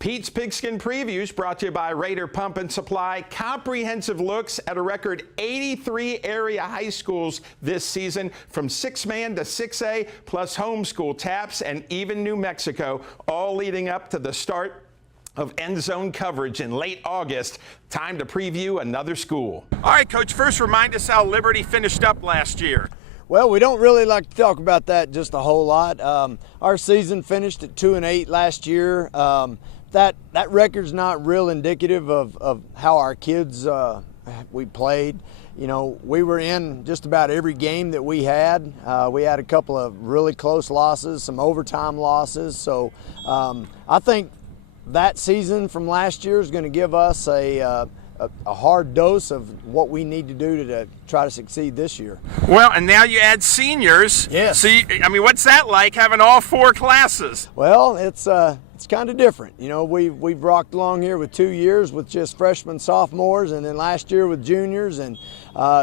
Pete's Pigskin Previews brought to you by Raider Pump and Supply. Comprehensive looks at a record 83 area high schools this season, from 6-man to 6A, plus homeschool taps and even New Mexico, all leading up to the start of end zone coverage in late August. Time to preview another school. All right, Coach, first remind us how Liberty finished up last year. Well, we don't really like to talk about that just a whole lot. Our season finished at 2-8 last year. That record's not real indicative of how our kids we played. You know, we were in just about every game that we had. We had a couple of really close losses, some overtime losses. So I think that season from last year is going to give us a hard dose of what we need to do to try to succeed this year. Well, and now you add seniors. Yes. So, I mean, what's that like, having all 4 classes? Well, it's kind of different. You know, we've rocked along here with 2 years with just freshmen, sophomores, and then last year with juniors. And,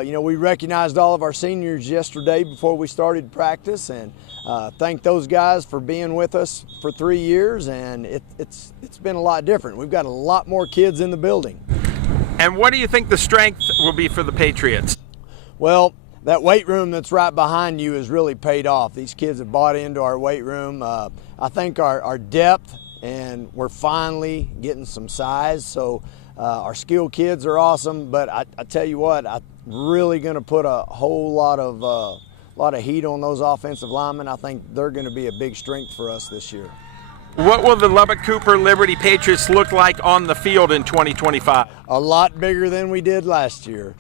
you know, we recognized all of our seniors yesterday before we started practice, and thank those guys for being with us for 3 years, and it's been a lot different. We've got a lot more kids in the building. And what do you think the strength will be for the Patriots? Well, that weight room that's right behind you has really paid off. These kids have bought into our weight room. I think our depth, and we're finally getting some size. So our skilled kids are awesome, but I tell you what, I'm really going to put a whole lot of heat on those offensive linemen. I think they're going to be a big strength for us this year. What will the Lubbock-Cooper Liberty Patriots look like on the field in 2025? A lot bigger than we did last year.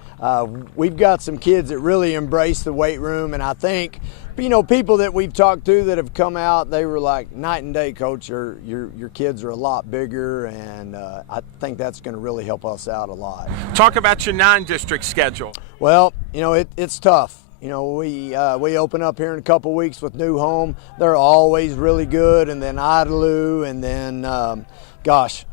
We've got some kids that really embrace the weight room, and I think, you know, people that we've talked to that have come out, they were like, night and day, Coach, your kids are a lot bigger, and I think that's going to really help us out a lot. Talk about your non-district schedule. Well, you know, it's tough. You know, we open up here in a couple weeks with New Home. They're always really good, and then Idalou, and then, gosh,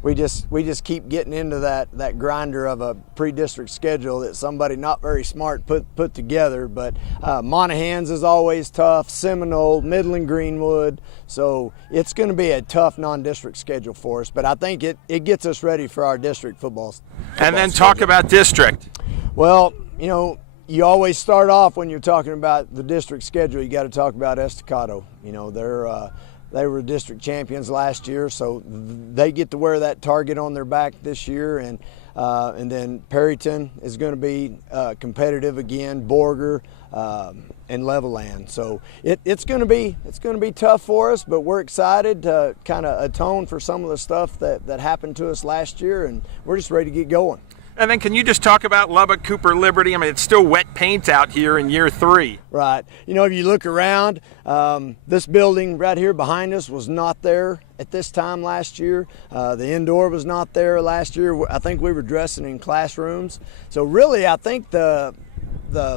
we just keep getting into that grinder of a pre-district schedule that somebody not very smart put together. But Monahans is always tough, Seminole, Midland, Greenwood. So it's going to be a tough non-district schedule for us. But I think it gets us ready for our district football. And then talk about district. Well, you know, you always start off when you're talking about the district schedule, you got to talk about Estacado. You know, they were district champions last year, so they get to wear that target on their back this year. And then Perryton is going to be competitive again, Borger, and Levelland. So it's going to be tough for us, but we're excited to kind of atone for some of the stuff that happened to us last year, and we're just ready to get going. And then can you just talk about Lubbock-Cooper Liberty? I mean, it's still wet paint out here in year 3. Right. You know, if you look around, this building right here behind us was not there at this time last year. The indoor was not there last year. I think we were dressing in classrooms. So really, I think the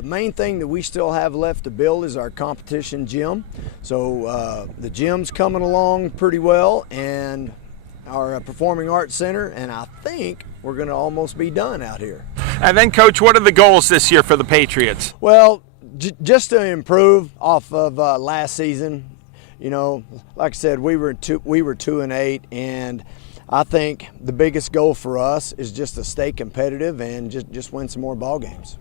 main thing that we still have left to build is our competition gym. So the gym's coming along pretty well, and our performing arts center, and I think we're going to almost be done out here. And then, Coach, what are the goals this year for the Patriots? Well, just to improve off of last season. You know, like I said, we were 2-8, and I think the biggest goal for us is just to stay competitive and just win some more ball games.